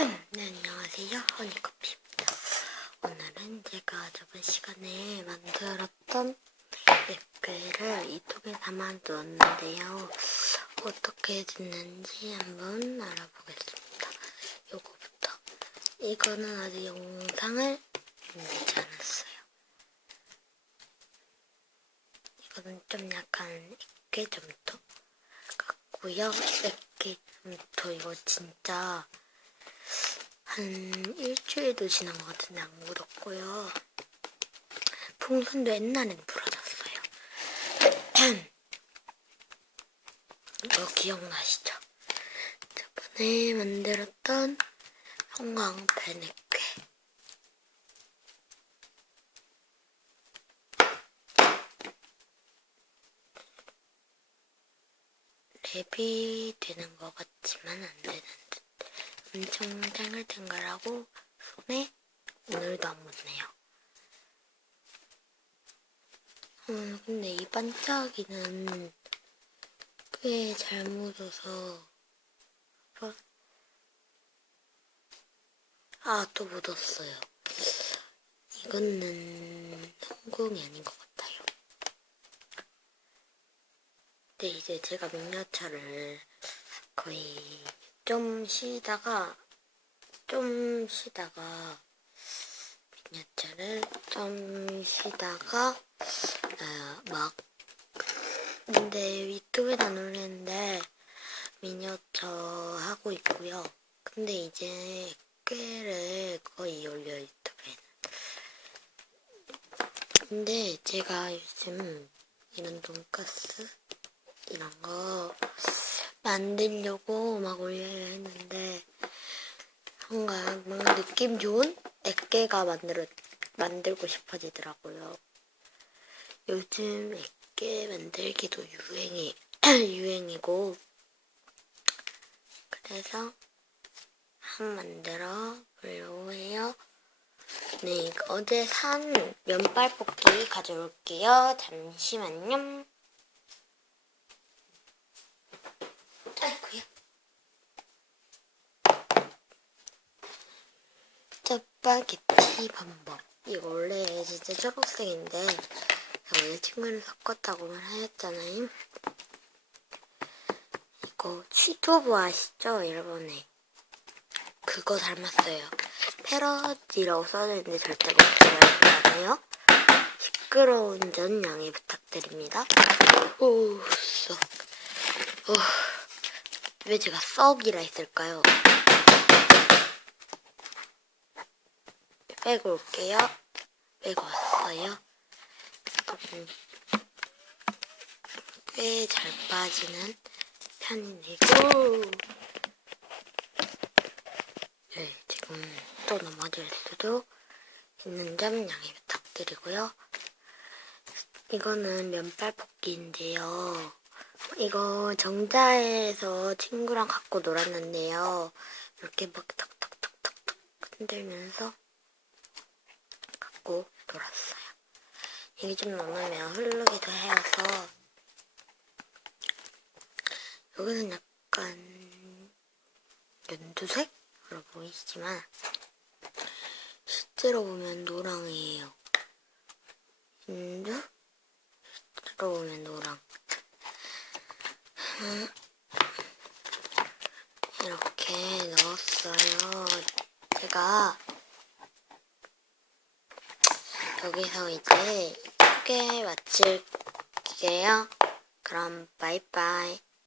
네, 안녕하세요. 허니커피입니다. 오늘은 제가 저번 시간에 만들었던 랩괴를 이 통에 담아두었는데요. 어떻게 됐는지 한번 알아보겠습니다. 요거부터. 이거는 아직 영상을 내지 않았어요. 이거는 좀 약간 액괴 점토 같고요. 액괴 점토 이거 진짜 한 일주일도 지난 것 같은데 안 묻었고요. 풍선도 옛날엔 부러졌어요. 이거 기억나시죠? 저번에 만들었던 형광 베네괴. 랩이 되는 것 같지만 안 되는 듯. 엄청 탱글탱글하고 손에 오늘도 안 묻네요. 음, 근데 이 반짝이는 꽤 잘 묻어서 뭐- 아, 또 묻었어요. 이거는 성공이 아닌 것 같아요. 근데 이제 제가 미니어처를 거의 좀 쉬다가 좀 쉬다가 미니어처를 좀 쉬다가 어, 막 근데 유튜브에 안 올리는데 미니어처 하고 있고요. 근데 이제 꽤를 거의 올려 유튜브에는. 근데 제가 요즘 이런 돈가스 이런 거 만들려고 막 올려야 했는데 뭔가 뭔가 느낌 좋은 액계가 만들어 만들고 싶어지더라고요. 요즘 액계 만들기도 유행이 유행이고 그래서 한 만들어 보려고 해요. 네, 어제 산 면발 뽑기 가져올게요. 잠시만요. 아이고야. 짜파게티 반반. 이거 원래 진짜 초록색인데 원래 친구를 섞었다고만 하였잖아요. 이거 취토부 아시죠? 일본에. 그거 닮았어요. 패러디라고 써져있는데 절대 먹지 말고 하네요. 시끄러운 전 양해 부탁드립니다. 오, 썩. 어, 왜 제가 썩이라 했을까요? 빼고 올게요. 빼고 왔어요. 음, 꽤잘 빠지는 편이고 네, 지금 또 넘어질 수도 있는 점 양해 부탁드리고요. 이거는 면발 뽑기인데요. 이거 정자에서 친구랑 갖고 놀았는데요. 이렇게 막 턱턱턱턱턱 흔들면서 갖고 놀았어요. 이게 좀 넘으면 흐르기도 해서 여기는 약간 연두색으로 보이시지만 실제로 보면 노랑이에요. 연두? 실제로 보면 노랑. 음, 이렇게 넣었어요. 제가 여기서 이제 크게 마칠게요. 그럼 바이바이.